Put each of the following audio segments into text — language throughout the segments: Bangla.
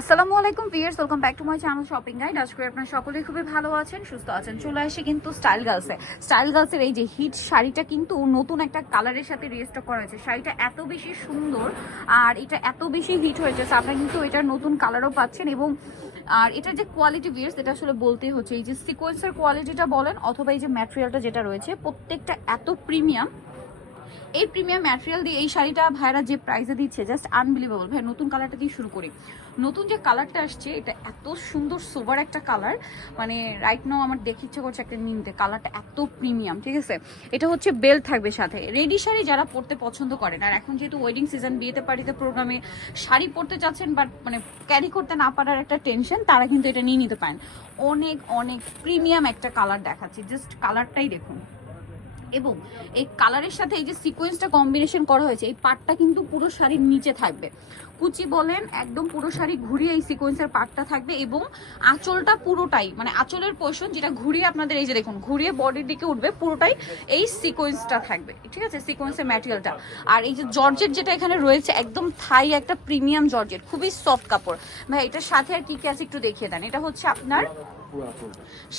আসসালামু আলাইকুম viewers, welcome back to my channel shopping guide. আজকে আপনারা সকলেই খুবই ভালো আছেন, সুস্থ আছেন। চলে আসে কিন্তু স্টাইল গার্লসের এই যে হিট শাড়িটা কিন্তু নতুন একটা কালারের সাথে রিস্টক করা হয়েছে। শাড়িটা এত বেশি সুন্দর আর এটা এত বেশি হিট হয়েছে, আপনারা কিন্তু এটার নতুন কালারও পাচ্ছেন। এবং আর এটার যে কোয়ালিটি ভিউয়ার্স, এটা আসলে বলতেই হচ্ছে, এই যে সিকোয়েন্সের কোয়ালিটিটা বলেন অথবা এই যে ম্যাটেরিয়ালটা যেটা রয়েছে, প্রত্যেকটা এত প্রিমিয়াম। এই প্রিমিয়াম ম্যাটেরিয়াল দিয়ে এই শাড়িটা ভাইরা যে প্রাইসে দিচ্ছে, জাস্ট আনবিলিভেবল। ভাই নতুন কালারটা দিয়ে শুরু করি। নতুন যে কালারটা আসছে, এটা এত সুন্দর সোবার একটা কালার, মানে রাইট নাও আমার দেখে ইচ্ছে করছে একটা নিতে। কালারটা এত প্রিমিয়াম, ঠিক আছে। এটা হচ্ছে বেল্ট থাকবে সাথে। রেডি শাড়ি যারা পরতে পছন্দ করেন, আর এখন যেহেতু ওয়েডিং সিজন, বিয়েতে পার্টিতে প্রোগ্রামে শাড়ি পরতে চাচ্ছেন বাট মানে ক্যারি করতে না পারার একটা টেনশন, তারা কিন্তু এটা নিয়ে নিতে পারেন। অনেক অনেক প্রিমিয়াম একটা কালার দেখাচ্ছি, জাস্ট কালারটাই দেখুন। এবং এই কালারের সাথে এই যে সিকোয়েন্সটা কম্বিনেশন করা হয়েছে, এই পাটটা কিন্তু পুরো শাড়ির নিচে থাকবে। কুচি বলেন একদম পুরো শাড়ি ঘুরিয়ে এই সিকোয়েন্সের পাটটা থাকবে। এবং আঁচলটা পুরোটাই, মানে আঁচলের পোর্শন যেটা ঘুরিয়ে আপনাদের এই যে দেখুন ঘুরিয়ে বডির দিকে উঠবে, পুরোটাই এই সিকোয়েন্সটা থাকবে, ঠিক আছে, সিকোয়েন্সের ম্যাটেরিয়ালটা। আর এই যে জর্জেট যেটা এখানে রয়েছে, একদম থাই একটা প্রিমিয়াম জর্জেট, খুবই সফট কাপড়। ভাই এটার সাথে আর কি কি আছে একটু দেখিয়ে দেন। এটা হচ্ছে আপনার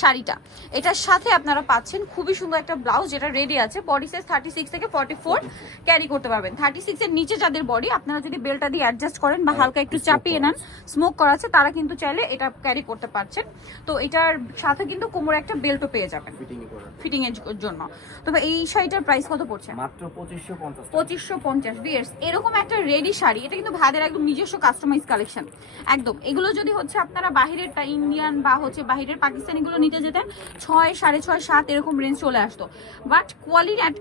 শাড়িটা, এটার সাথে আপনারা পাচ্ছেন খুবই সুন্দর একটা ব্লাউজ, যেটা রেডি আছে। বডি সাইজ 36 থেকে 44 ক্যারি করতে পারবেন। 36 এর নিচে যাদের বডি, আপনারা যদি বেলটা দিয়ে অ্যাডজাস্ট করেন বা হালকা একটু চাপিয়ে নেন, স্মোক করা আছে, তারা কিন্তু চাইলে এটা ক্যারি করতে পারছেন। তো এটার সাথে কিন্তু কোমরে একটা বেল্টও পেয়ে যাবেন ফিটিং এর জন্য। তবে এই শাড়িটার প্রাইস কত পড়ছে? মাত্র 2550। 2550 বিয়ার্স। এরকম একটা রেডি শাড়ি, এটা কিন্তু ভাইদের একদম নিজস্ব কাস্টমাইজ কালেকশন একদম। এগুলো যদি হচ্ছে আপনারা বাহিরেরটা ইন্ডিয়ান বা হচ্ছে বাহিরের পাকিস্তানিগুলো নিতে যেতেন, 6, 6.5, 7 এরকম রেঞ্জ চলে আসতো। বাট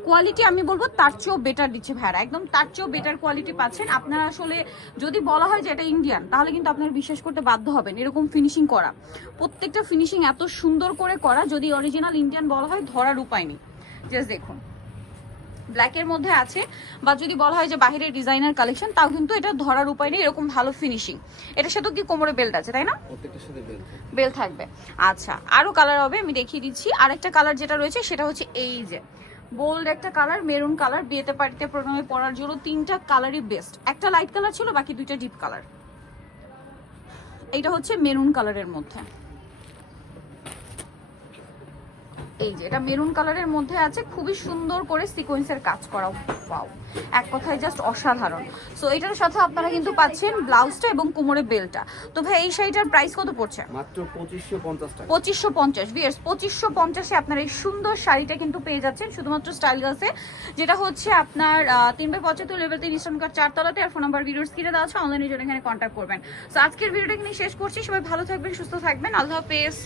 কোয়ালিটি আমি বলবো তার চেয়েও বেটার দিচ্ছে ভাইরা, একদম তার চেয়েও বেটার কোয়ালিটি পাচ্ছেন আপনারা। আসলে যদি বলা হয় যে এটা ইন্ডিয়ান, তাহলে কিন্তু আপনারা বিশ্বাস করতে বাধ্য হবেন। এরকম ফিনিশিং করা, প্রত্যেকটা ফিনিশিং এত সুন্দর করে করা, যদি অরিজিনাল ইন্ডিয়ান বলা হয় ধরার উপায় নেই। জাস্ট দেখুন, ব্ল্যাকের মধ্যে আছে, বা যদি বলা হয় যে বাহিরের ডিজাইনার কালেকশন, তাও কিন্তু এটা ধরার উপায় নেই, এরকম ভালো ফিনিশিং। এটার সাথে কি কোমরে বেল্ট আছে, তাই না? প্রত্যেকটার সাথে বেল্ট থাকবে। আচ্ছা, আরো কালার হবে, আমি দেখিয়ে দিচ্ছি। আরেকটা কালার যেটা রয়েছে সেটা হচ্ছে এই যে বোল্ড একটা কালার, মেরুন কালার। বিয়েতে পার্টিতে প্রোগ্রামে পরার জন্য তিনটা কালারই বেস্ট। একটা লাইট কালার ছিল, বাকি দুইটা ডিপ কালার। এইটা হচ্ছে মেরুন কালারের মধ্যে, এই যে এটা মেরুন কালারের মধ্যে আছে, খুবই সুন্দর করে সিকোয়েন্সের কাজ করা। ওয়াও, এক কথায় জাস্ট অসাধারণ। সো এটার সাথে আপনারা কিন্তু পাচ্ছেন ব্লাউজটা এবং কোমরে বেলটা। তো ভাই এই শাড়িটার প্রাইস কত পড়ছে? মাত্র 2550 টাকা। 2550 বিয়ার্স। 2550 এ আপনার এই সুন্দর শাড়িটা কিন্তু পেয়ে যাচ্ছেন শুধুমাত্র স্টাইল গার্লসে, যেটা হচ্ছে আপনার 3/75 লেভেল 3 ইস্টার্ন কার্ড 4 তলাতে। আর ফোন নাম্বার ভিডিওর স্ক্রিনে দেওয়া আছে, অনলাইনে জন্য এখানে কন্ট্যাক্ট করবেন। সো আজকের ভিডিওটা এখানে শেষ করছি। সবাই ভালো থাকবেন, সুস্থ থাকবেন, আল্লাহ হাফেজ।